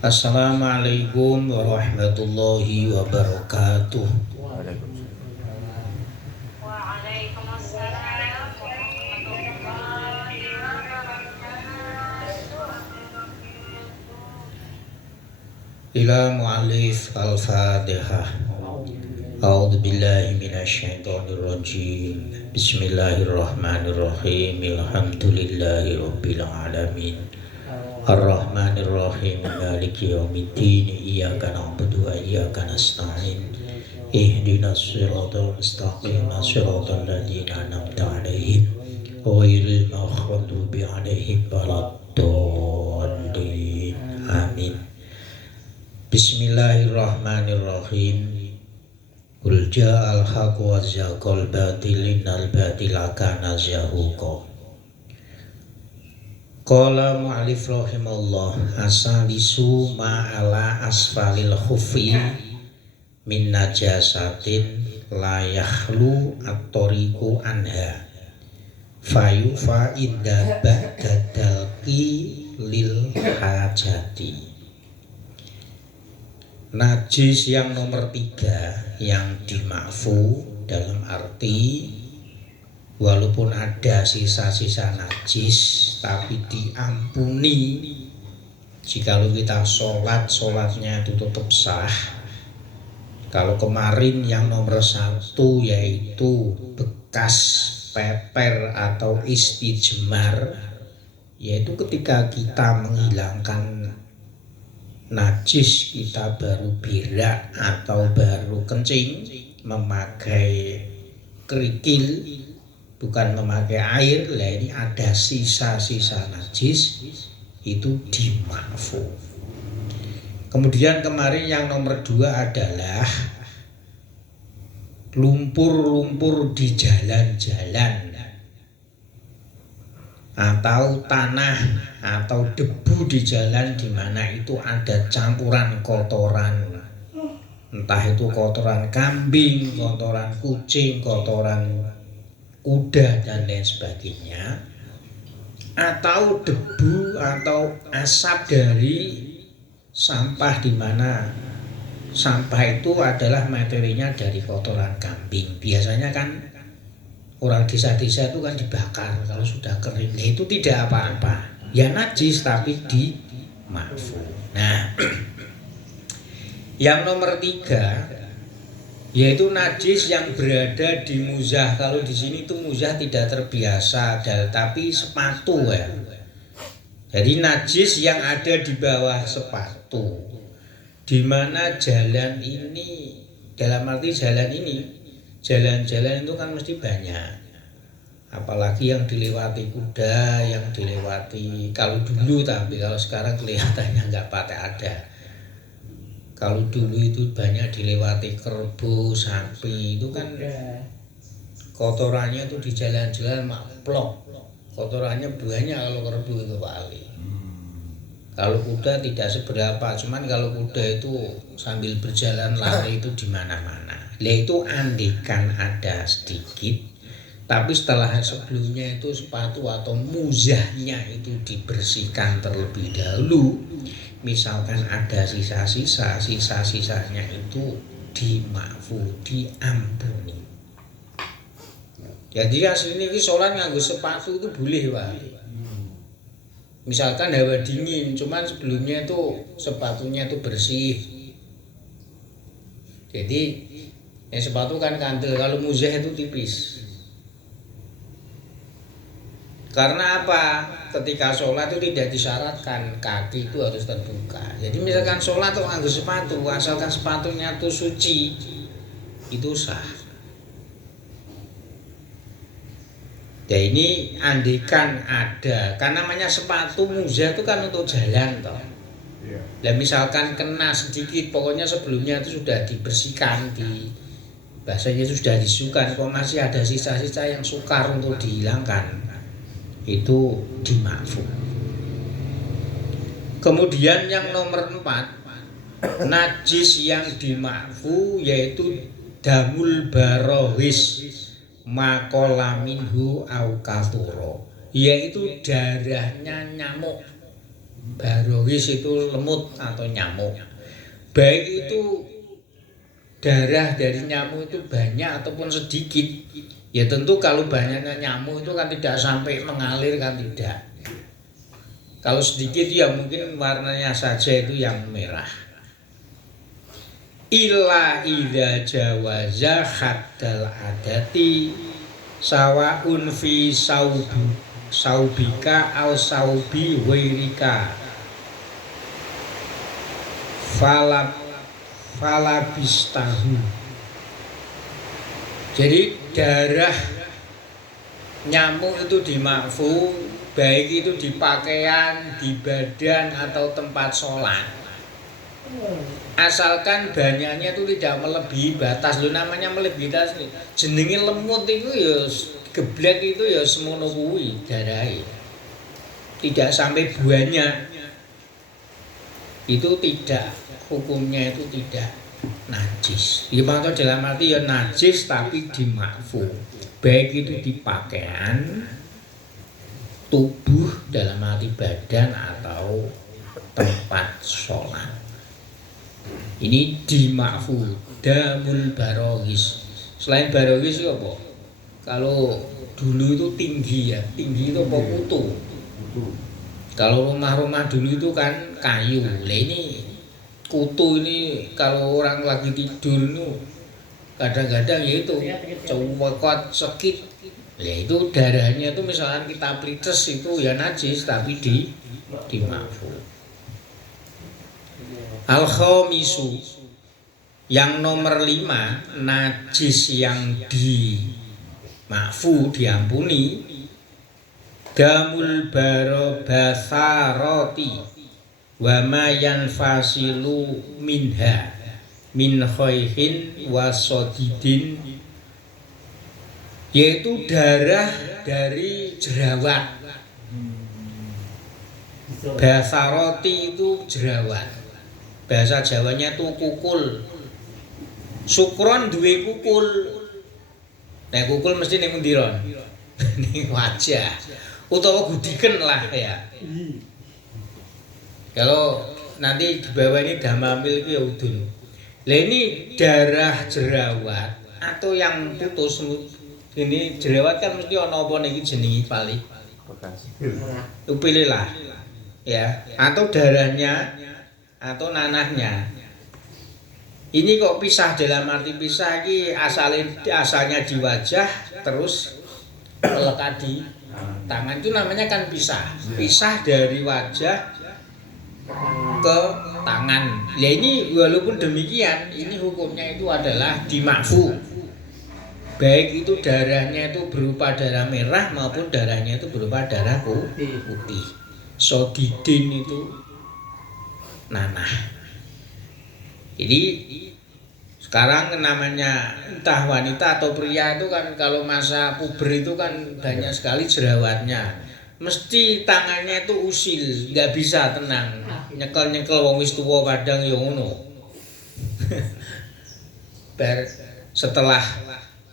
Assalamualaikum warahmatullahi wabarakatuh. Waalaikumsalam warahmatullahi wabarakatuh. Ila mu'alif al-Fatihah. A'udzu billahi minasyaitonir rajim. Bismillahirrahmanirrahim. Alhamdulillahi rabbil alamin. Ar-Rahmanir Rahim. Maliki yaumiddin. Iyyaka na'budu wa iyyaka nasta'in. Ihdinas siratal mustaqim. Siratal ladzina an'amta 'alaihim ghairil maghdubi 'alaihim waladdallin. Amin. Bismillahirrahmanirrahim. Qul ja'al haqqu wa zaqal batil innal batila kana zahuqa. Qala mu'alif rahimahullah asalisu ma'ala asfalil khuffi min najasatin la yakhlu at-tariqu anha fayufa inda ba'dadalqi lil hajati. Najis yang nomor 3 yang dima'fu dalam arti walaupun ada sisa-sisa najis tapi diampuni jikalau kita sholatnya itu tetap sah. Kalau kemarin yang nomor 1 yaitu bekas peper atau istijmar, yaitu ketika kita menghilangkan najis kita baru berak atau baru kencing memakai kerikil bukan memakai air, lah ini ada sisa-sisa najis itu dima'fu. Kemudian kemarin yang nomor 2 adalah lumpur-lumpur di jalan-jalan atau tanah atau debu di jalan di mana itu ada campuran kotoran, entah itu kotoran kambing, kotoran kucing, kotoran kuda dan lain sebagainya, atau debu atau asap dari sampah di mana sampah itu adalah materinya dari kotoran kambing. Biasanya kan orang desa-desa itu kan dibakar kalau sudah kering. Nah, itu tidak apa-apa. Ya najis tapi dima'fu. Nah, yang nomor 3 yaitu najis yang berada di muzah. Kalau di sini tuh muzah tidak terbiasa tapi sepatu ya. Jadi najis yang ada di bawah sepatu. Di mana jalan ini, dalam arti jalan-jalan itu kan mesti banyak, apalagi yang dilewati kuda, yang dilewati kalau dulu, tapi kalau sekarang kelihatannya nggak pakai ada. Kalau dulu itu banyak dilewati kerbau, sapi, itu kan kotorannya tuh di jalan-jalan maplok, kotorannya banyak kalau kerbau itu kali. Kalau kuda tidak seberapa, cuman kalau kuda itu sambil berjalan lari itu di mana-mana. Lah itu andikan ada sedikit, tapi setelah sebelumnya itu sepatu atau muzahnya itu dibersihkan terlebih dahulu. Misalkan ada sisa-sisanya itu dima'fu, diampuni. Jadi aslinya ini sholat nganggo sepatu itu boleh wae. Misalkan hawa dingin, cuman sebelumnya itu sepatunya itu bersih. Jadi sepatu kan kandel, kalau muzah itu tipis. Karena apa? Ketika sholat itu tidak disyaratkan kaki itu harus terbuka. Jadi misalkan sholat tuh nganggo sepatu, asalkan sepatunya tuh suci, itu sah. Ya ini andikan ada, kan namanya sepatu muzah itu kan untuk jalan toh. Lah misalkan kena sedikit, pokoknya sebelumnya itu sudah dibersihkan, bahasanya sudah disukan, kok masih ada sisa-sisa yang sukar untuk dihilangkan, itu dima'fu. Kemudian yang nomor 4, najis yang dima'fu yaitu damul barohis makola minhu au kathuro, yaitu darahnya nyamuk Barohis itu lemut atau nyamuk. Baik itu darah dari nyamuk itu banyak ataupun sedikit. Ya tentu kalau banyaknya nyamuk itu kan tidak sampai mengalir kan tidak. Kalau sedikit ya mungkin warnanya saja itu yang merah. Illa idza jawaza haddal adati sawaun fi saubika au saubi wairika falabistahu. Jadi darah nyamuk itu dimakfu baik itu di pakaian, di badan atau tempat sholat. Asalkan banyaknya itu tidak melebihi batas. Lho namanya melebihi batas jenenge lemut itu ya geblek itu ya semono kuwi darahe. Tidak sampai banyak. Itu tidak, hukumnya itu tidak najis. Ya maksudnya dalam arti ya najis tapi dimakfu. Baik itu di pakaian, tubuh dalam arti badan atau tempat sholat. Ini dimakfu damul barohis. Selain barohis itu apa? Kalau dulu itu tinggi ya, tinggi itu apa kutu. Kalau rumah-rumah dulu itu kan kayu. Lah ini kutu ini kalau orang lagi tidur itu kadang-kadang ya itu cowokot sekit. Lah itu darahnya itu misalkan kita plites itu ya najis tapi dimakfu. Al-khamisu yang nomor 5 najis yang dimakfu diampuni damul basarati wa ma yanfasilu minha min khayhin wa sodidin, yaitu darah dari jerawat. Basarati itu jerawat. Bahasa Jawanya itu kukul. Sukron duwe kukul. Nah kukul mesti ning endi ron? Ning wajah. Utawa gudiken lah ya. Kalau nanti di bawah ini damamil itu ya udun. Lah ini darah jerawat atau yang putus. Ini jerawat kan mesti ana apa niki jenenge paling. Itu pilihlah. Ya, atau darahnya atau nanahnya. Ini kok pisah dalam arti pisah ini asalnya di wajah terus melekat di tangan, itu namanya kan pisah. Pisah dari wajah ke tangan. Ya ini walaupun demikian ini hukumnya itu adalah dimakfu. Baik itu darahnya itu berupa darah merah maupun darahnya itu berupa darah putih. Sodidin itu nanah. Jadi sekarang namanya entah wanita atau pria itu kan kalau masa puber itu kan banyak sekali jerawatnya. Mesti tangannya itu usil, nggak bisa tenang. Nyekel-nyekel wong wis tuwa kadang ya ngono. Setelah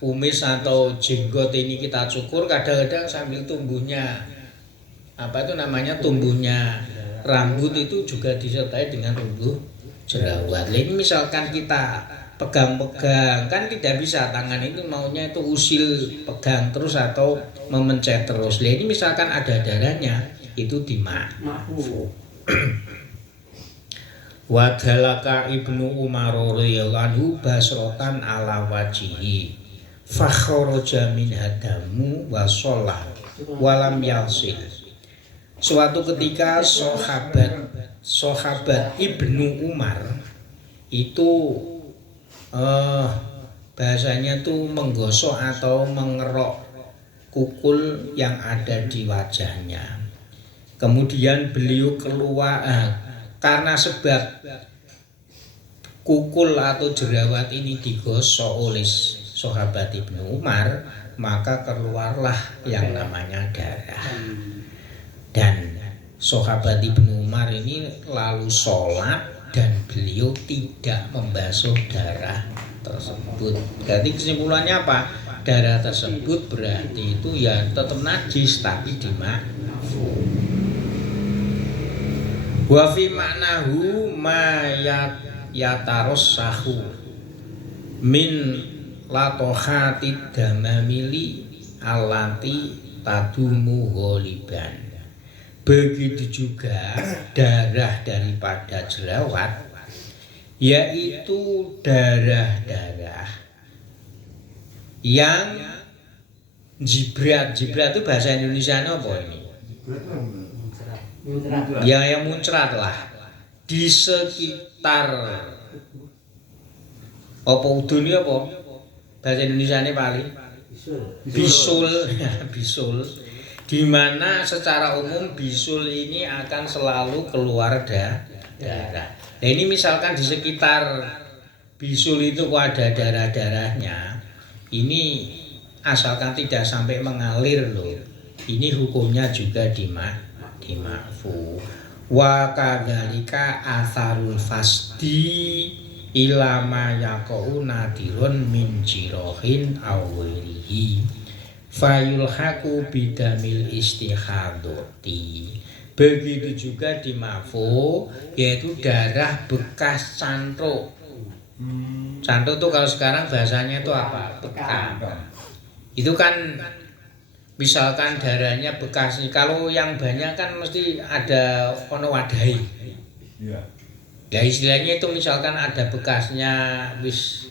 kumis atau jenggot ini kita cukur kadang-kadang sambil tumbuhnya apa itu namanya tumbuhnya rambut itu juga disertai dengan tumbuh jerawat. Ini misalkan kita pegang-pegang kan tidak bisa, tangan itu maunya itu usil pegang terus atau memencet terus. Ini misalkan ada darahnya itu dimakfu. Wadhalaka Ibnu Umar radhiyallahu anhu basrotan ala wajihi fakharaja min hadamu wa sholah walam yasil. Suatu ketika sahabat Ibnu Umar itu bahasanya tuh menggosok atau mengerok kukul yang ada di wajahnya. Kemudian beliau keluar karena sebab kukul atau jerawat ini digosok oleh sahabat Ibnu Umar, maka keluarlah yang namanya darah. Dan sahabat Ibnu Umar ini lalu sholat dan beliau tidak membasuh darah tersebut. Jadi kesimpulannya apa? Darah tersebut berarti itu ya tetap najis tapi dimakfu. Wa fi maknahu ma yatarassahu min latohati damamili allati tadumu ghaliban. Begitu juga darah daripada jerawat, yaitu darah-darah yang jibrat. Jibrat itu bahasa Indonesia apa ini? Ya, yang muncrat lah di sekitar apa udun apa? Bahasa Indonesia ini paling bisul. Bisul. Di mana secara umum bisul ini akan selalu keluar darah. Nah ini misalkan di sekitar bisul itu kok ada darah-darahnya, ini asalkan tidak sampai mengalir loh, ini hukumnya juga dima'fu. Wa kadzalika atharul fasdi ilama yaqau nadirun min jirohin aw ghairihi fayulhaku bidamil istihadoti. Begitu juga di ma'fu, yaitu darah bekas cantruk. Cantruk itu kalau sekarang bahasanya itu apa? Bekam. Itu kan misalkan darahnya bekas, kalau yang banyak kan mesti ada ono wadahi. Ya istilahnya itu misalkan ada bekasnya wis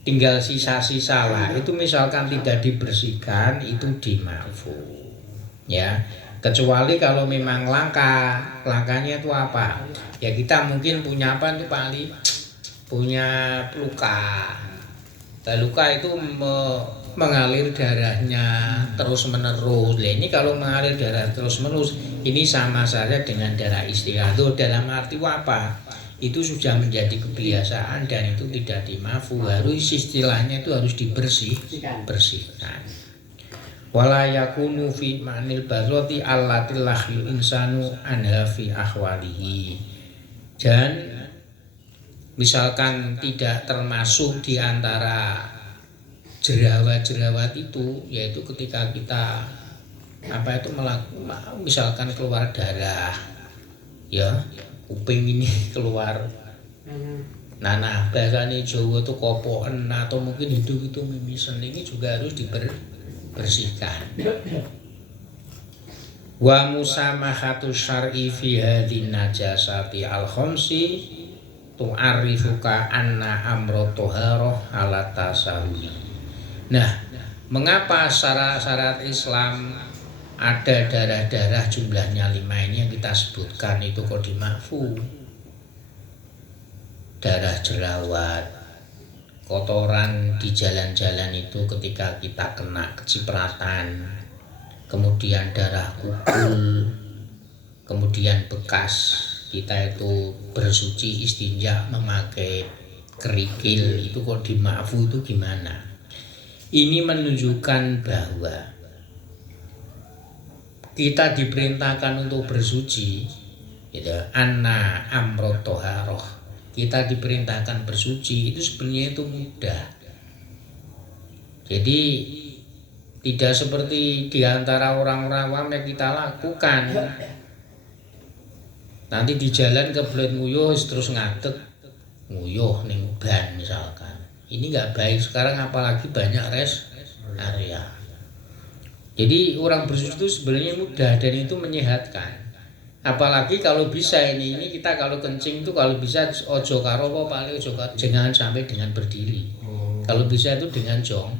tinggal sisa-sisa lah, itu misalkan tidak dibersihkan itu dima'fu. Ya, kecuali kalau memang langkahnya itu apa? Ya kita mungkin punya apa itu paling punya luka. Luka itu mengalir darahnya terus menerus. Nah, ini kalau mengalir darah terus menerus ini sama saja dengan darah istihadah. Dalam arti apa? Itu sudah menjadi kebiasaan dan itu tidak dima'fu. Harus istilahnya itu harus dibersihkan. Wala yakunu fi ma'nil baroti allatil lahil insanu anha fi ahwalihi. Dan misalkan tidak termasuk di antara jerawat-jerawat itu, yaitu ketika kita misalkan keluar darah, ya kuping ini keluar nanah, bahasanya Jawa itu kopoen atau mungkin hidung itu mimisen, ini juga harus dibersihkan. Wa musamahatu syar'i fi hadhin najasati al-khamsi tu'arifuka anna amro toharoh ala tasawwi. Nah, mengapa syarat-syarat Islam ada darah-darah jumlahnya 5 ini yang kita sebutkan itu kok dima'fu? Darah jerawat, kotoran di jalan-jalan itu ketika kita kena kecipratan, kemudian darah kukul, kemudian bekas kita itu bersuci istinja memakai kerikil, itu kok dima'fu, itu gimana? Ini menunjukkan bahwa kita diperintahkan untuk bersuci, gitu. Anna amrot toharoh, kita diperintahkan bersuci itu sebenarnya itu mudah. Jadi tidak seperti diantara orang-orang awam yang kita lakukan. Nanti di jalan kebelet nguyuh terus ngadeg nguyuh ning ban misalkan. Ini nggak baik sekarang, apalagi banyak rest area. Jadi orang bersuci itu sebenarnya mudah dan itu menyehatkan. Apalagi kalau bisa ini kita kalau kencing itu kalau bisa ojo karo apa paling ojo jangan sampai dengan berdiri. Kalau bisa itu dengan jong.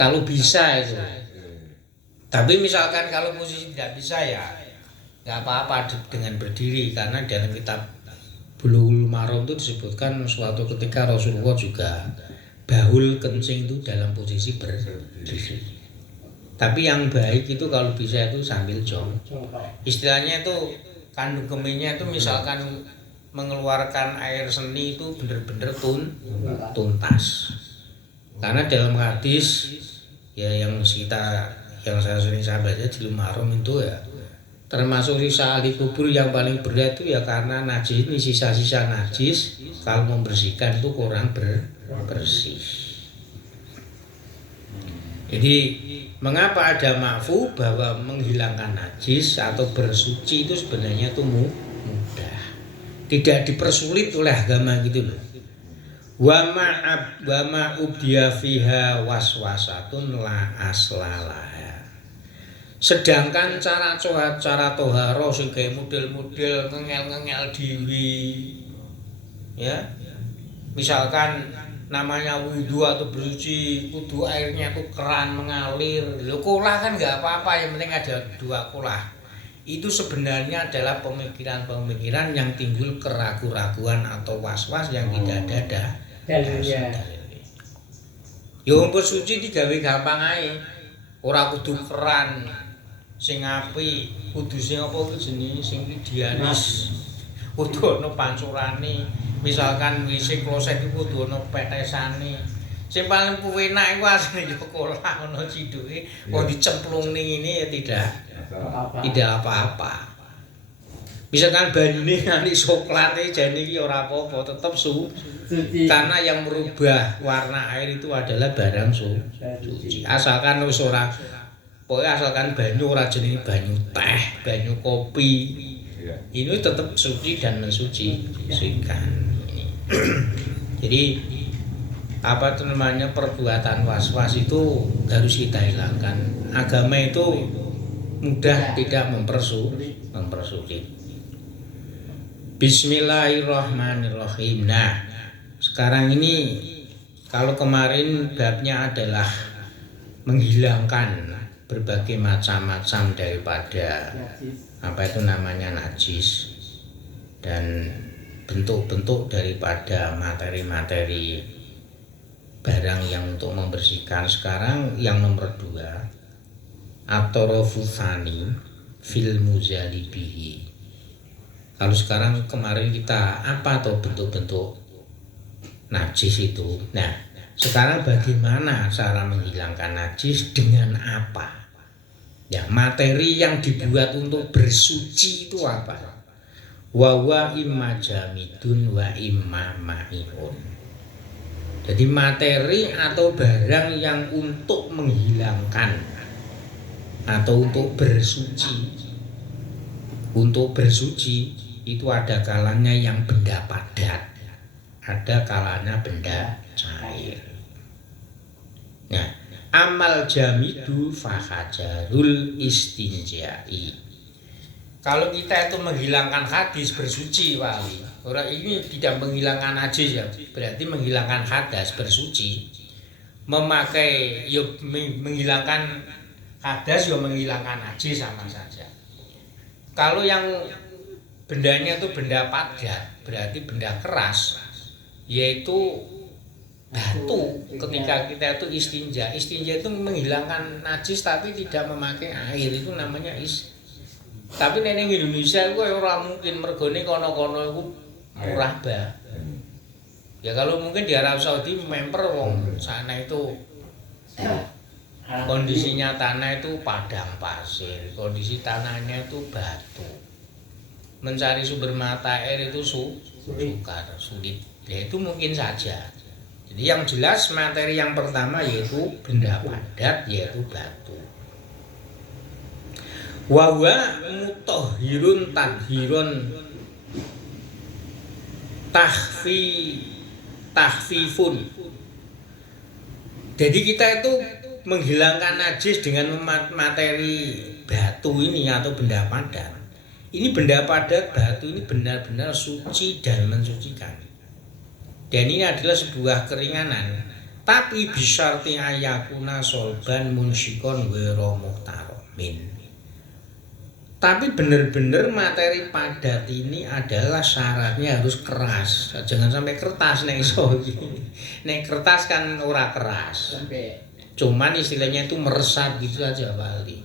Kalau bisa itu. Tapi misalkan kalau posisi tidak bisa ya nggak apa-apa dengan berdiri, karena dalam kitab Bulughul Maram itu disebutkan suatu ketika Rasulullah juga baul kencing itu dalam posisi berdiri. Tapi yang baik itu kalau bisa itu sambil jong. Istilahnya itu kandung kemihnya itu misalkan mengeluarkan air seni itu benar-benar tuntas. Karena dalam hadis ya yang saya sering baca di Lumarum itu ya termasuk sisa ahli kubur yang paling berat itu ya karena najis ini, sisa-sisa najis kalau membersihkan itu kurang bersih. Jadi mengapa ada ma'fu bahwa menghilangkan najis atau bersuci itu sebenarnya itu mudah. tidak dipersulit oleh agama gitu loh. Wa ma ubdiya fiha waswasatun la aslalaha. Sedangkan cara toharo sing gawe model-model ngengel-ngengel dhewe. Ya. Misalkan namanya wudhu atau bersuci, kudu airnya tuh keran mengalir. Lho kolah kan nggak apa-apa, yang penting ada 2 kolah. Itu sebenarnya adalah pemikiran-pemikiran yang timbul keraguan-raguan atau was-was yang tidak ada dalilnya. Yo bersuci digawe gampang ae. Ora kudu keran sing apik, kudu sing apa ku jenenge sing idealis. Kudu ana panculane. Misalkan WC kloset iku kudu ana petesane. Sing paling enak iku asline yo kolah ana ciduke, kok dicemplung ning ngene ya tidak apa-apa. Misalkan banyune nganti soklate jane iki ora apa-apa, tetep suci. Karena yang merubah warna air itu adalah barang suci. Asalkan wis ora pokoknya asalkan banyu ora jenenge banyu teh, banyu kopi. Ini tetap suci dan mensucikan. Jadi apa itu namanya perbuatan was-was itu harus kita hilangkan. Agama itu mudah tidak mempersulit. Bismillahirrahmanirrahim. Nah, sekarang ini kalau kemarin babnya adalah menghilangkan berbagai macam-macam daripada apa itu namanya najis dan bentuk-bentuk daripada materi-materi barang yang untuk membersihkan. Sekarang yang nomor 2, at-tarafu tsani fil muzalibihi. Kalau sekarang kemarin kita apa atau bentuk-bentuk najis itu. Nah, sekarang bagaimana cara menghilangkan najis dengan apa? Ya, materi yang dibuat untuk bersuci itu apa? Wa imma jamidun wa imma ma'ihun. Jadi materi atau barang yang untuk menghilangkan atau untuk bersuci. Untuk bersuci itu ada kalanya yang benda padat, ada kalanya benda cair. Nah, amal jamidu fahajarul istinjai. Kalau kita itu menghilangkan hadis bersuci wali, orang ini tidak menghilangkan najis ya, berarti menghilangkan hadas bersuci. Memakai ya menghilangkan hadas ya menghilangkan najis sama saja. Kalau yang bendanya itu benda padat, berarti benda keras, yaitu batu. Ketika kita itu istinja itu menghilangkan najis tapi tidak memakai air, itu namanya Tapi ning Indonesia iku ora mungkin mergone kono-kono iku murah bah. Ya kalau mungkin di Arab Saudi memper wong sana itu kondisinya tanah itu padang pasir, kondisi tanahnya itu batu. Mencari sumber mata air itu sukar, sulit. Ya itu mungkin saja. Jadi yang jelas materi yang pertama yaitu benda padat, yaitu batu. Wa huwa mutahhirun tadhirun tahfifun. Jadi kita itu menghilangkan najis dengan materi batu ini atau benda padat. Ini benda padat, batu ini benar-benar suci dan mensucikan. Dan ini adalah sebuah keringanan. Tapi bisyarti ayakuna solban munsyikon wero muhtaromin. Tapi benar-benar materi padat ini adalah syaratnya harus keras. Jangan sampai kertas nek iso iki. Nek kertas kan ora keras. Cuman istilahnya itu meresap gitu aja wali.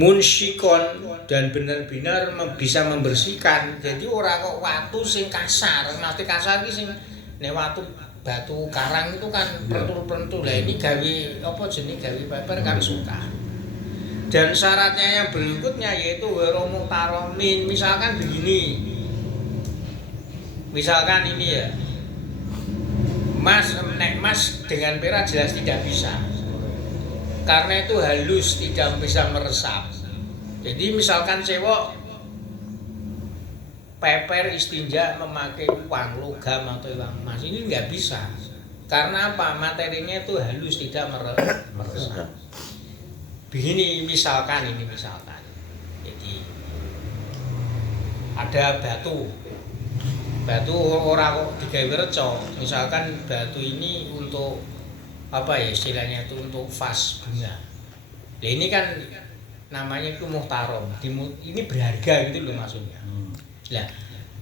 Munsyikon dan benar-benar bisa membersihkan. Jadi ora kok watu sing kasar. Mesti kasar iki sing nek watu batu karang itu kan pentul-pentul. Lah ini gawe apa jenenge gawe paper kan suka. Dan syaratnya yang berikutnya yaitu wero muhtaromin. Misalkan begini, misalkan ini ya, mas dengan perak jelas tidak bisa, karena itu halus, tidak bisa meresap. Jadi misalkan cewek peper istinja memakai uang logam atau uang emas ini nggak bisa. Karena apa? Materinya itu halus, tidak meresap. Begini misalkan. Jadi ada batu ora kok digawe reca. Misalkan batu ini untuk apa ya istilahnya itu untuk vas bunga. Nah ini kan namanya itu muhtarom. Ini berharga gitu loh maksudnya. Nah,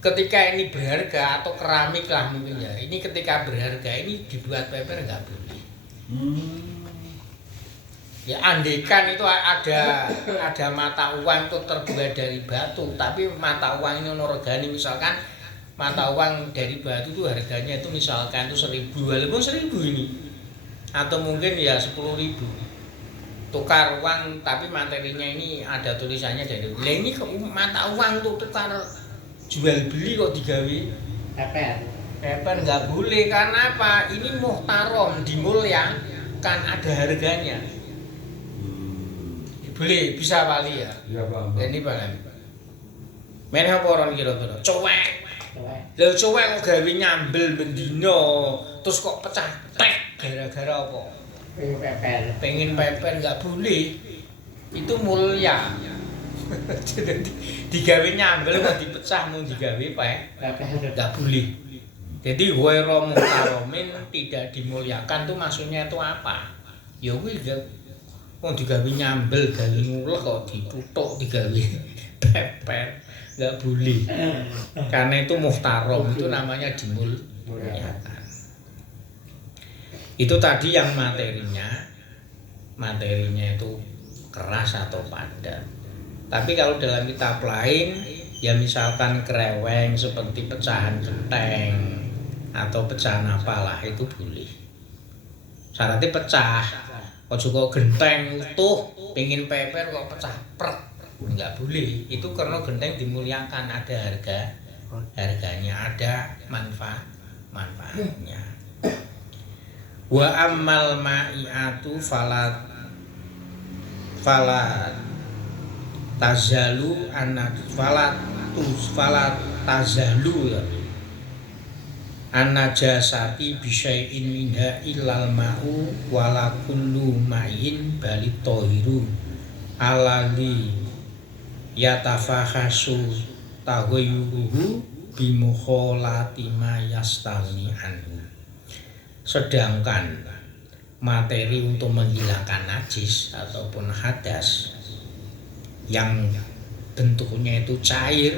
ketika ini berharga atau keramik lah mungkin ya. Ini ketika berharga ini dibuat paper nggak boleh. Ya andekan itu ada mata uang itu terbuat dari batu, tapi mata uang ini ono regane misalkan mata uang dari batu itu harganya itu misalkan itu 1.000 walaupun 1.000 ini atau mungkin ya 10.000 tukar uang tapi materinya ini ada tulisannya dari lah ini mata uang tuh tukar jual beli kok digawe paper nggak boleh karena apa ini muhtarom dimuliakan ada harganya boleh bisa wali ya ini bang men apa orang kira-kira cowek lho cowek kok gawe nyambel bendino terus kok pecah tek gara-gara apa pengen paper nggak boleh itu mulia digawe nyambel kok dipecah mau digawe nggak boleh jadi ghairu muhtaromin tidak dimuliakan tuh maksudnya itu apa ya kuwi wong digawe nyambel gawe ngulek kok dituthuk digawe paper nggak boleh karena itu muhtarom itu namanya dimuliakan. Itu tadi yang materinya itu keras atau padat. Tapi kalau dalam kitab lain ya misalkan kreweng seperti pecahan genteng atau pecahan apalah itu boleh. Syaratnya pecah. Kok juga genteng utuh pengen paper kok pecah prek enggak boleh. Itu karena genteng dimuliakan ada harganya, ada manfaatnya. Wa ammal ma'iatu falat tazalu anak falat tazalu ya an-najasati bisyai'in minha illal ma'u wala kullu ma'in balit tahiru alladhi yatafahasu taghayyuruhu bimukholati ma yastami anhu. Sedangkan materi untuk menghilangkan najis ataupun hadas yang bentuknya itu cair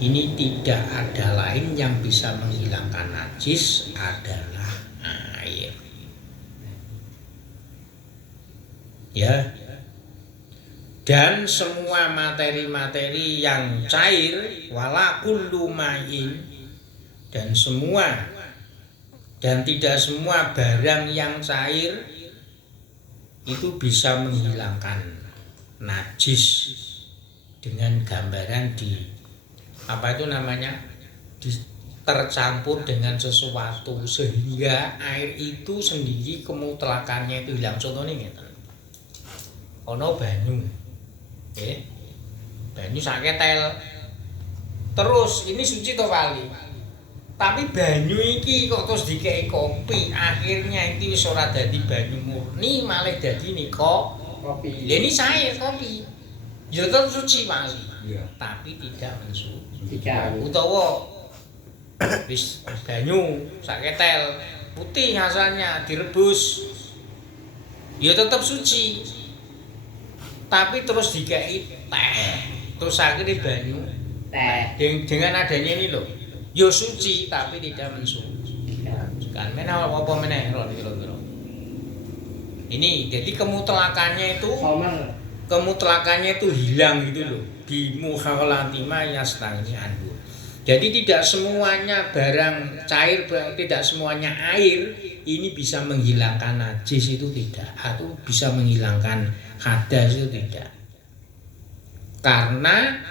ini tidak ada lain yang bisa menghilangkan najis adalah air. Ya. Dan semua materi-materi yang cair wala kullu ma'in dan tidak semua barang yang cair itu bisa menghilangkan najis dengan gambaran di apa itu namanya tercampur dengan sesuatu sehingga air itu sendiri kemutlakannya itu hilang. Contohnya ngeten. Ono banyu. Banyu sak ketel. Terus ini suci to wali. Tapi banyu iki kok terus dikei kopi, akhirnya itu wis ora dadi banyu murni malah dadi nika kopi. Lah ini saya kopi. Ya tetap suci wali. Ya. Tapi tidak mensuci. Utawa wis banyu sak ketel putih asalnya direbus. Ya tetap suci. Tapi terus dikei teh. Terus akhirnya banyu teh. Dengan adanya ini loh. Ya suci tapi tidak mensuci. Kan mena apa meneh kira-kira. Ini jadi kemutlakannya itu hilang gitu loh. Di mukhawalati ma yastagni anhu. Jadi tidak semuanya barang cair, tidak semuanya air ini bisa menghilangkan najis itu tidak, atau bisa menghilangkan hadas itu tidak. Karena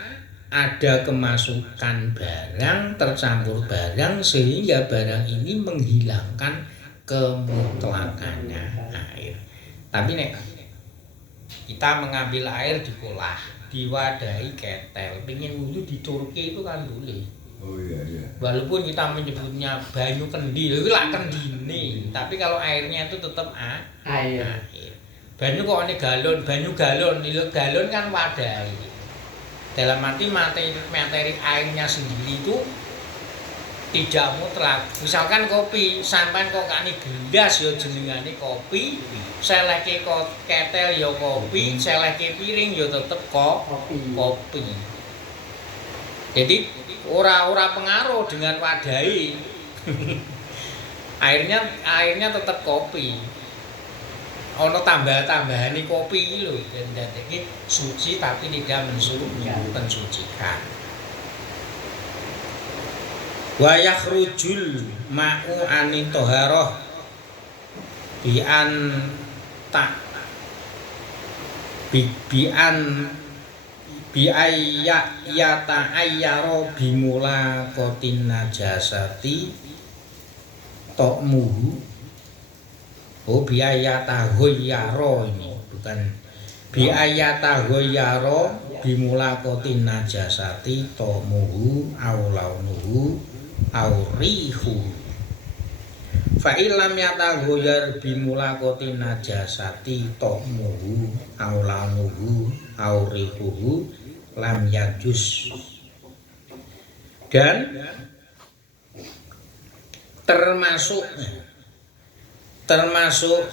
ada kemasukan barang, tercampur barang sehingga barang ini menghilangkan kemutlakannya air. Tapi nek kita mengambil air diolah diwadahi ketel, pengen wudu dicurke itu kan boleh. Oh iya. Walaupun kita menyebutnya banyu kendi, itu lah kendine, tapi kalau airnya itu tetap air. Banyu kok ini galon, banyu galon, galon kan wadahi. Dalam arti materi airnya sendiri itu tidak mutlak. Misalkan kopi, sampean kok kani gelas ya jenengane kopi, seleke kok ketel ya kopi, seleke piring ya tetep kopi. Jadi ora pengaruh dengan wadahi. airnya tetap kopi. Ono tambah-tambahane kopi iki lho, dadi suci tapi tidak mensucikan. Wa yakhrujul ma'u ani thaharah bi'an bi'ayya ta'ayyara bimula qatin najasati ta'muhu. Oh bi'ayya tahoyyara ini bukan bi'ayya tahoyyara bimula qatin najasati ta'muhu aulaunuhu aurihu. Fa illam yatahoyyar bimula qatin najasati ta'muhu aulaunuhu aurihu lam yajus. Dan termasuk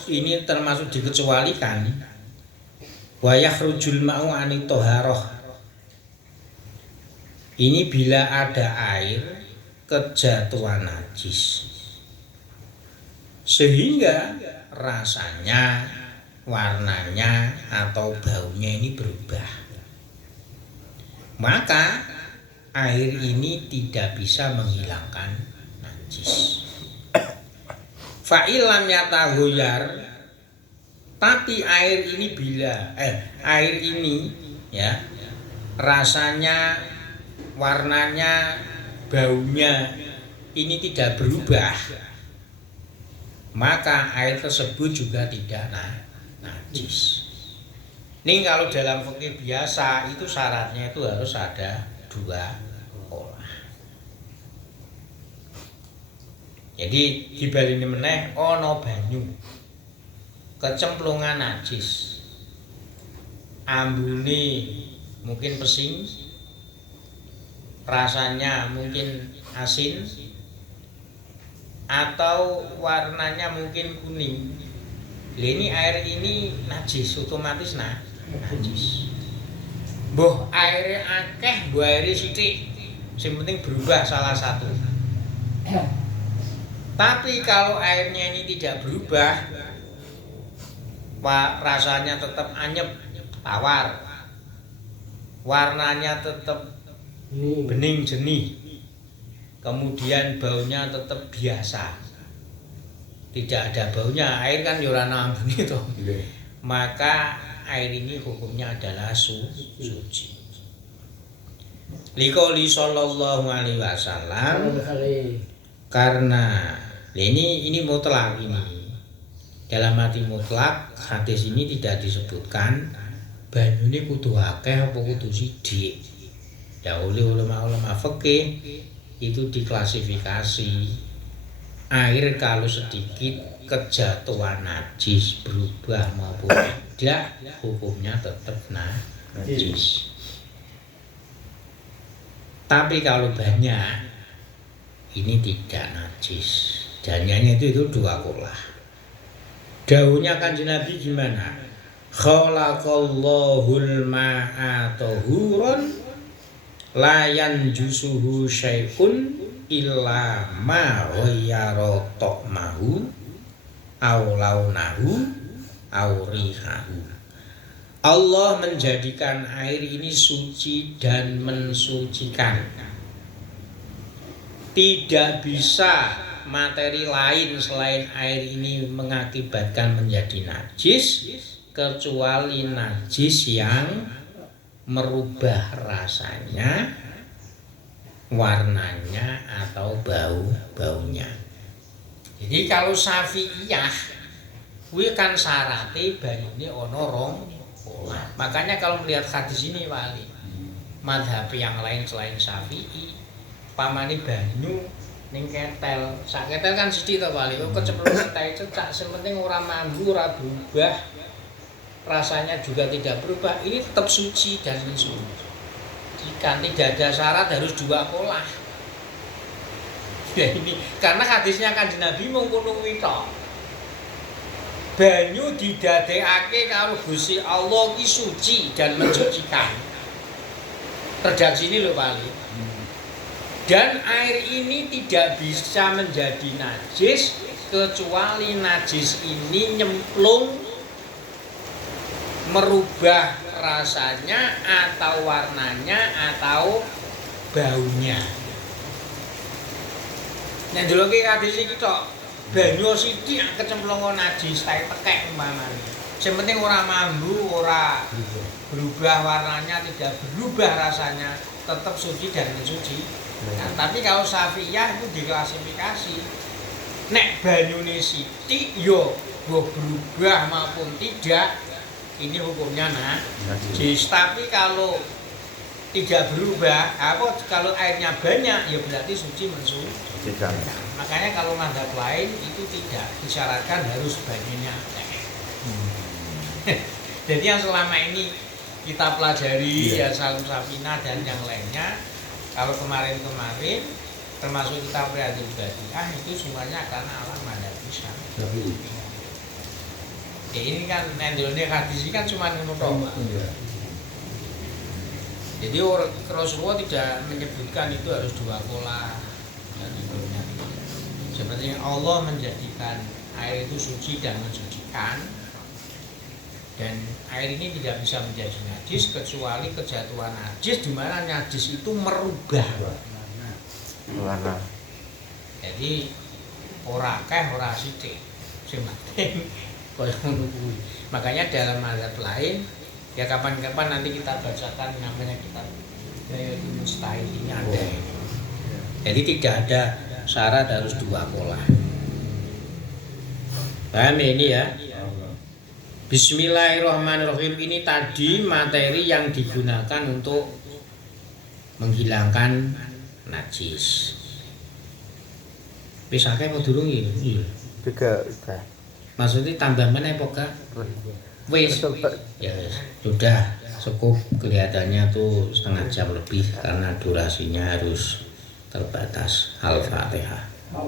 ini termasuk dikecualikan wa yakhrujul ma'u anit thaharah. Ini bila ada air kejatuhan najis sehingga rasanya, warnanya atau baunya ini berubah, maka air ini tidak bisa menghilangkan najis. Fa'ilam yatahoyar, tapi air ini air ini ya rasanya, warnanya, baunya ini tidak berubah, maka air tersebut juga tidak najis. Ini kalau dalam fikih biasa itu syaratnya itu harus ada 2 olah. Jadi dibaleni meneh ana banyu kecemplungan najis, ambune mungkin pesing, rasanya mungkin asin, atau warnanya mungkin kuning. Ini air ini najis, otomatis najis. Mbah aire akeh, mbah aire sithik, sing penting berubah salah satu. Tapi kalau airnya ini tidak berubah, rasanya tetap anyep, tawar, warnanya tetap bening jernih, kemudian baunya tetap biasa, tidak ada baunya, air kan ora ana ambune to. Maka air ini hukumnya adalah suci. Liqouli sallallahu alaihi wasallam, karena ini mutlak ini. Dalam arti mutlak, hadis ini tidak disebutkan banyu ini kudu akeh apa kudu sithik. Ya oleh ulama-ulama fikih itu diklasifikasi air kalau sedikit kejatuhan najis, berubah maupun tidak, hukumnya tetap najis. Tapi kalau banyak ini tidak najis. Jadinya itu 2 kolah. Dawuhnya Kanjeng Nabi gimana? Khalaqallahul ma'a tahuran la yanjusuhu syai'un illa ma ghayyara ta'mahu aw launahu aw rihahu. Allah menjadikan air ini suci dan mensucikan. Tidak bisa materi lain selain air ini mengakibatkan menjadi najis, kecuali najis yang merubah rasanya, warnanya atau baunya. Jadi kalau Syafi'iyah kuwi kan syarate banyune ana kolah. Makanya kalau melihat hadis ini wali, madhab yang lain selain Syafi'i, pamani banyu ning ketel, sak ketel kan sithik to wali, kok kecemplung tae cecak, sementing ora mambu, ora berubah, rasanya juga tidak berubah, ini tetap suci dan mensucikan, tidak ada syarat harus 2 kolah. Ya ini karena hadisnya Kanjeng Nabi mung kono kuwi tok. Banyu didadekake karo Gusti Allah ki suci dan mensucikan. Redaksi ini lho Pak Ali. Dan air ini tidak bisa menjadi najis kecuali najis ini nyemplung, merubah rasanya atau warnanya atau baunya. Nek ndeloke hadis iki tok, banyu sithik kecemplung najis tae tekek umpamane. Sing penting ora mambu, ora berubah warnanya, tidak berubah rasanya, tetap suci dan mensuci. Nah, tapi kalau Syafi'iyah itu diklasifikasi. Nek banyune sithik yo berubah maupun tidak, ini hukumnya najis. Tapi kalau tidak berubah, kalau airnya banyak ya berarti suci mensucikan. Makanya kalau mazhab lain itu tidak disyaratkan harus banyunya akeh. Jadi yang selama ini kita pelajari ya Salim Safina dan yang lainnya, kalau kemarin-kemarin termasuk kita Riyadhul Badiah itu semuanya karena alam mazhab bisa. Ya ini kan nendone hadis ini kan cuma ngono tok. Jadi Rasulullah tidak menyebutkan itu harus 2 kolah dan hidupnya. Seperti Allah menjadikan air itu suci dan mensucikan, dan air ini tidak bisa menjadi najis kecuali kejatuhan najis, di mana najis itu merubah warna. Jadi ora akeh ora sithik, sing penting koyo ngono kuwi. Makanya dalam mazhab lain ya kapan-kapan nanti kita bacakan namanya kitab Dayatul Mustahil ini ada. Jadi tidak ada syarat harus 2 kolah. Paham ini ya? Bismillahirrahmanirrahim, ini tadi materi yang digunakan untuk menghilangkan najis. Wis akeh apa durung iki? Tiga. Maksudnya tambah meneh apa gak? Wis. Ya sudah cukup, kelihatannya tuh 1/2 jam lebih karena durasinya harus terbatas. Al-Fatihah.